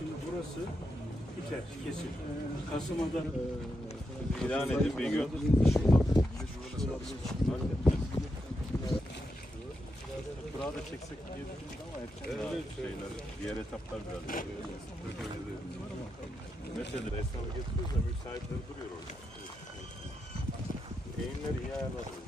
Şimdi burası biter kesin. Kasım'a da İlan edin bir gün. Burada da çeksek diye düşündüm ama hep evet. şeyler, diğer etaplar biraz. Mesela esnafı getiriyoruz da mülk sahipleri duruyor orada. Eğimleri iyi mi?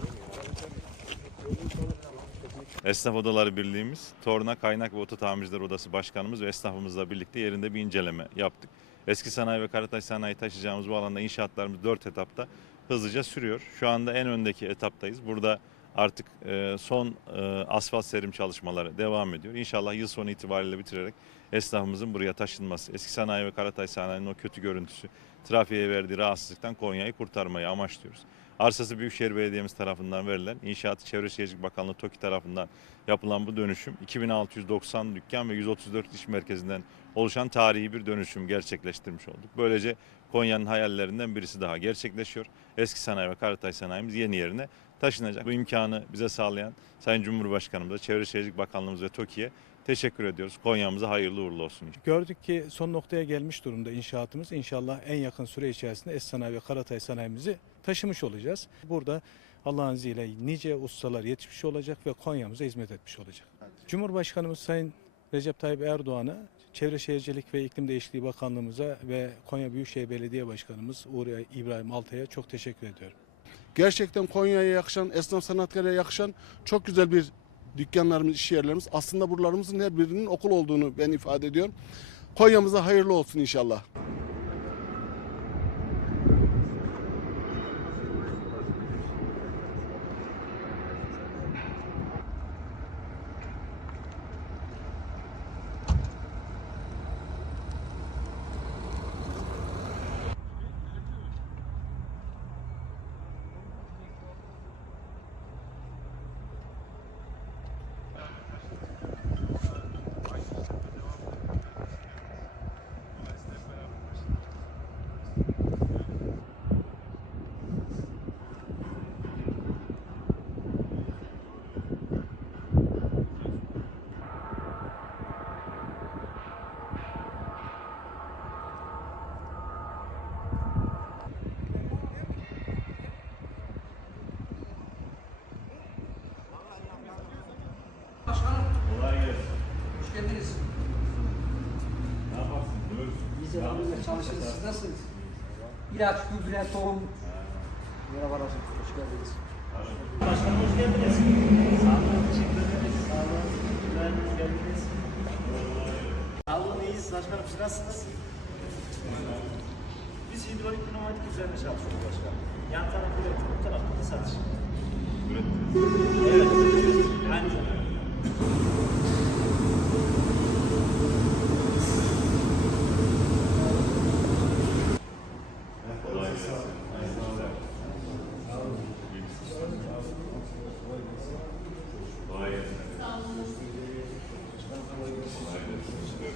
Esnaf Odaları Birliğimiz, Torna Kaynak ve Oto Tamirciler Odası Başkanımız ve esnafımızla birlikte yerinde bir inceleme yaptık. Eski sanayi ve Karataş sanayi taşıyacağımız bu alanda inşaatlarımız 4 etapta hızlıca sürüyor. Şu anda en öndeki etaptayız. Burada artık e, son e, asfalt serim çalışmaları devam ediyor. İnşallah yıl sonu itibariyle bitirerek esnafımızın buraya taşınması, eski sanayi ve Karataş sanayinin o kötü görüntüsü, trafiğe verdiği rahatsızlıktan Konya'yı kurtarmayı amaçlıyoruz. Arsası Büyükşehir Belediye'miz tarafından verilen, İnşaat Çevre Şehircilik Bakanlığı TOKİ tarafından yapılan bu dönüşüm 2690 dükkan ve 134 iş merkezinden oluşan tarihi bir dönüşüm gerçekleştirmiş olduk. Böylece Konya'nın hayallerinden birisi daha gerçekleşiyor. Eski sanayi ve Karatay sanayimiz yeni yerine taşınacak. Bu imkanı bize sağlayan Sayın Cumhurbaşkanımıza, Çevre Şehircilik Bakanlığımız ve TOKİ'ye teşekkür ediyoruz. Konya'mıza hayırlı uğurlu olsun. Gördük ki son noktaya gelmiş durumda inşaatımız. İnşallah en yakın süre içerisinde Es Sanayi ve Karatay sanayimizi taşımış olacağız. Burada Allah'ın izniyle nice ustalar yetişmiş olacak ve Konya'mıza hizmet etmiş olacak. Cumhurbaşkanımız Sayın Recep Tayyip Erdoğan'a Çevre Şehircilik ve İklim Değişikliği Bakanlığımıza ve Konya Büyükşehir Belediye Başkanımız Uğur İbrahim Altay'a çok teşekkür ediyorum. Gerçekten Konya'ya yakışan, esnaf sanatkarıya yakışan çok güzel bir dükkanlarımız, iş yerlerimiz. Aslında buralarımızın her birinin okul olduğunu ben ifade ediyorum. Konya'mıza hayırlı olsun inşallah. Geldiniz. Ne yaparsın? Buyurun. Biz de elhamdülillah çalışırız. Siz nasılsınız? İlaç, gübre, tohum. Merhaba Rasim. Hoş geldiniz. Başkanım hoş geldiniz. Sağ olun, teşekkür ederiz. Sağ olun. Ben hoş geldiniz. Sağ olun, iyiyiz. Başkanım siz nasılsınız? Biz hidrolik pneumatik üzerine çalışıyoruz başkanım. Yan taraf üretim, bu tarafta da satış. Ürettiniz. Evet.